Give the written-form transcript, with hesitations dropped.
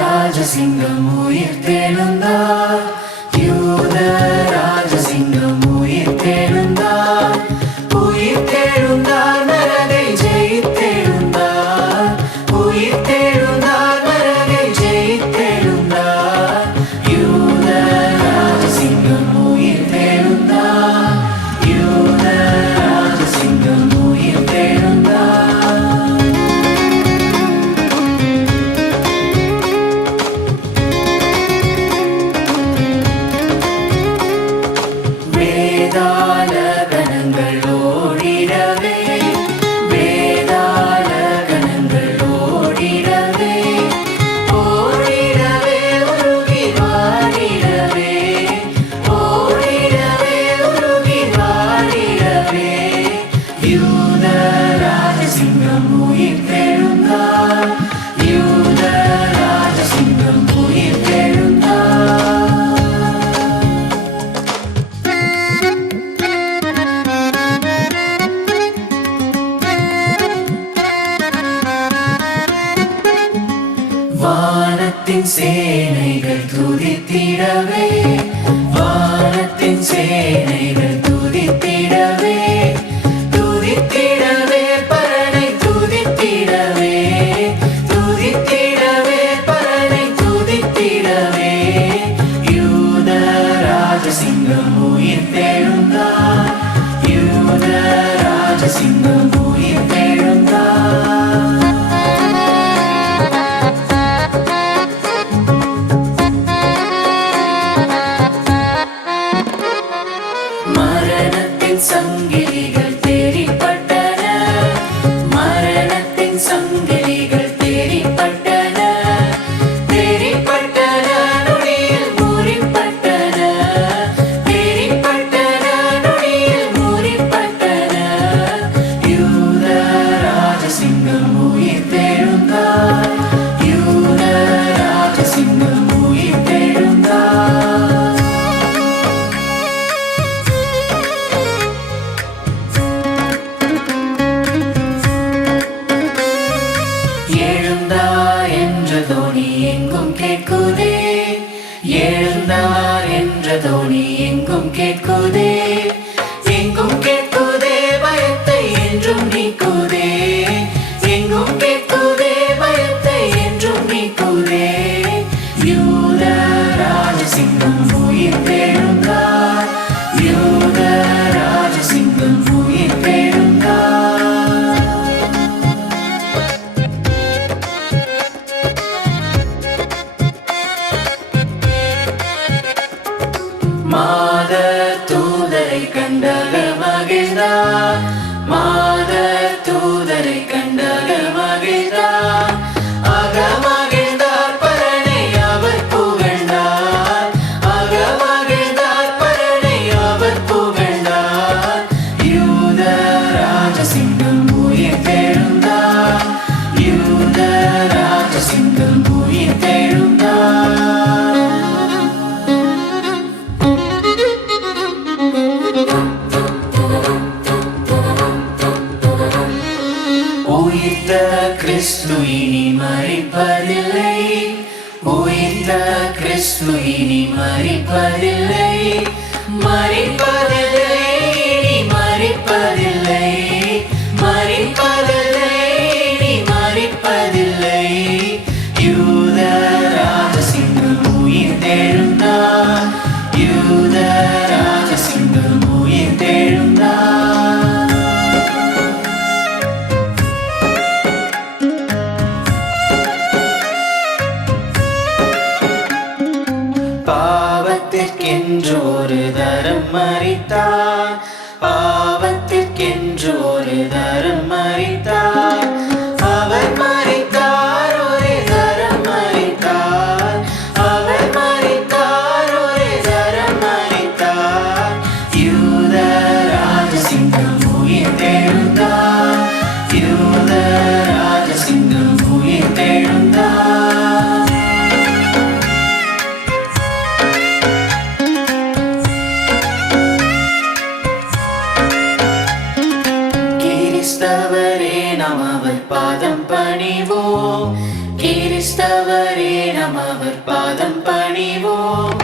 ராஜசிங்கம் உயிர் தெழுந்தார், யூத ராஜசிங்கம் உயிர் தெழுந்தார், உயிர் தெழுந்தார், மரணை ஜெயித்தெழுந்தார், உயிர் தெழுந்தார், மரணை ஜெயித்தெழுந்தார், யூத ராஜசிங்கம் உயிர் தெழுந்தார், யூத ராஜசிங்கம் உயிர் தெழுந்தார். வேதாள கணங்கள் ஓடிடவே, வேதாள கணங்கள் ஓடிடவே, ஓடிடவே உருகி வாடிடவே, ஓடிடவே உருகி வாடிடவே, யூத ராஜசிங்கம் உயிர் தெழுந்தார், யூத ராஜசிங்கம் உயிர் தெழுந்தார். வானத்தின் சேனைகள் துதித்திடவே, வானத்தின் சேனைகள் துதித்திடவே, துதித்திடவே பரனை துதித்திடவே, துதித்திடவே பரனை துதித்திடவே, யூத ராஜசிங்கம் உயிர் தெழுந்தார், யூத ராஜசிங்கம் உயிர் தெழுந்தார். மரணத்தின் சங்கிலிகள் தேறிப்பட்டன, மரணத்தின் சங்கிலிகள் தேறிப்பட்டன, தேறிப்பட்டன நொடியில் முறிப்பட்டன, தேறிப்பட்டன நொடியில் முறிப்பட்டன, யூத ராஜசிங்கம் உயிர் தெழுந்தார், யூத ராஜசிங்கம் உயிர் தெழுந்தார். எழுந்தார் என்ற தோனி எங்கும் கேட்குதே, எழுந்தார் என்ற தோனி எங்கும் கேட்குதே, எங்கும் கேட்குதே பயத்தை என்றும் நீக்குதே, எங்கும் கேட்குதே பயத்தை என்றும் நீக்குதே, யூத ராஜசிங்கம் உயிர் தெழுந்தார், யூத ராஜசிங்கம் உயிர் தெழுந்தார். மாத தூதரை கண்டக மகிழ்ந்தார், மாத தூதரை கண்டக மகிழ்ந்தார், அக மகிழ்ந்தார் பரனை அவர் புகழ்ந்தார், அக மகிழ்ந்தார் பரனை அவர் புகழ்ந்தார், யூத ராஜசிங்கம் உயிர் தெழுந்தார், யூத ராஜசிங்கம் உயிர் தெழுந்தார். உயிர்த்த கிறிஸ்து இனி மரிப்பதில்லை, உயிர்த்த கிறிஸ்து இனி மரிப்பதில்லை, மரிப்பதில்லை இனி மரிப்பதில்லை, மரிப்பதில்லை இனி மரிப்பதில்லை, யூத ராஜசிங்கம் உயிர் தெழுந்தார், யூத ராஜசிங்கம் உயிர் தெழுந்தார். பாவத்திற்கென்று ஒரு தரம் மரித்தார், பாவத்திற்கென்று ஒரு தரம் மரித்தார், அவர் மரித்தார் ஒரே தரம் மரித்தார், அவர் மரித்தார் ஒரே தரம் மரித்தார், யூத ராஜசிங்கம் உயிர் தெழுந்தார், யூத ராஜசிங்கம் உயிர் தெழுந்தார். கிறிஸ்தவரே நாம் அவர் பாதம் பணிவோம், கிறிஸ்தவரே நாம் அவர் பாதம் பணிவோம்.